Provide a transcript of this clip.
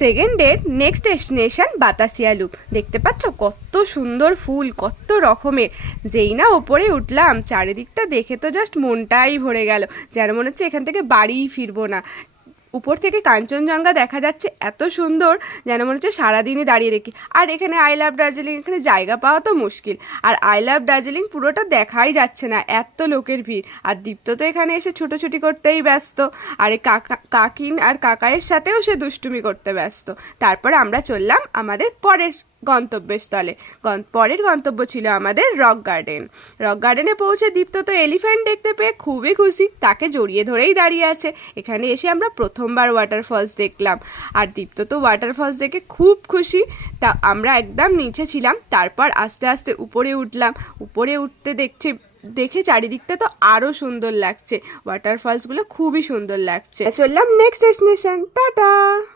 Second ডের next destination Batasia loop. দেখতে পাচ্ছ কত সুন্দর ফুল, কত রকমের। যেই না ওপরে উঠলাম চারিদিকটা দেখে তো জাস্ট মনটাই ভরে গেল, যেন মনে হচ্ছে এখান থেকে বাড়িই ফিরবো না। উপর থেকে কাঞ্চনজঙ্ঘা দেখা যাচ্ছে এত সুন্দর, যেন মনে হচ্ছে সারাদিনই দাঁড়িয়ে দেখি। আর এখানে আই লাভ দার্জিলিং, এখানে জায়গা পাওয়া তো মুশকিল। আর আই লাভ দার্জিলিং পুরোটা দেখাই যাচ্ছে না, এত লোকের ভিড়। আর দীপ্ত তো এখানে এসে ছুটোছুটি করতেই ব্যস্ত, আর এই কাকিন আর কাকায়ের সাথেও সে দুষ্টুমি করতে ব্যস্ত। তারপর আমরা চললাম আমাদের পরের গন্তব্যস্থলে। পরের গন্তব্য ছিল আমাদের রক গার্ডেন। রক গার্ডেনে পৌঁছে দীপ্ত তো এলিফ্যান্ট দেখতে পেয়ে খুবই খুশি, তাকে জড়িয়ে ধরেই দাঁড়িয়ে আছে। এখানে এসে আমরা প্রথমবার ওয়াটারফলস দেখলাম, আর দীপ্ত তো ওয়াটারফলস দেখে খুব খুশি। তা আমরা একদম নিচে ছিলাম, তারপর আস্তে আস্তে উপরে উঠলাম। উপরে উঠতে দেখে চারিদিকটা তো আরো সুন্দর লাগছে, ওয়াটারফলসগুলো খুবই সুন্দর লাগছে। চললাম নেক্সট ডেস্টিনেশন, টাটা।